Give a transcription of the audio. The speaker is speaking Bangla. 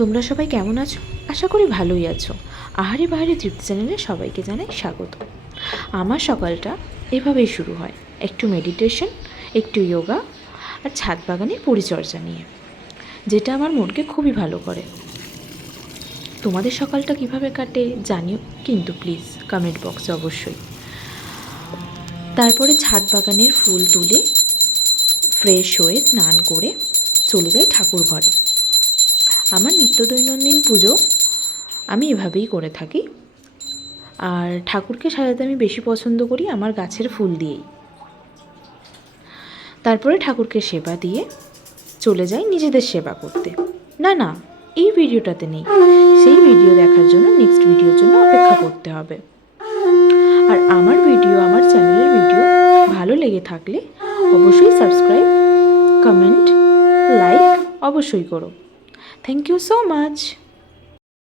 তোমরা সবাই কেমন আছো? আশা করি ভালোই আছো। আহারে বাহারে তৃপ্তি চ্যানেলে সবাইকে জানাই স্বাগত। আমার সকালটা এভাবেই শুরু হয়, একটু মেডিটেশন, একটু যোগা আর ছাদ বাগানের পরিচর্যা নিয়ে, যেটা আমার মনকে খুবই ভালো করে। তোমাদের সকালটা কিভাবে কাটে জানিও কিন্তু প্লিজ কমেন্ট বক্সে অবশ্যই। তারপরে ছাদ বাগানের ফুল তুলে ফ্রেশ হয়ে স্নান করে চলে যাই ঠাকুর ঘরে। আমার নিত্য দৈনন্দিন পুজো আমি এভাবেই করে থাকি। আর ঠাকুরকে সাজাতে আমি বেশি পছন্দ করি আমার গাছের ফুল দিয়েই। তারপরে ঠাকুরকে সেবা দিয়ে চলে যাই নিজেদের সেবা করতে। না, এই ভিডিওটাতে নেই, সেই ভিডিও দেখার জন্য নেক্সট ভিডিওর জন্য অপেক্ষা করতে হবে। আর আমার ভিডিও, আমার চ্যানেলের ভিডিও ভালো লেগে থাকলে অবশ্যই সাবস্ক্রাইব, কমেন্ট, লাইক অবশ্যই করো। Thank you so much.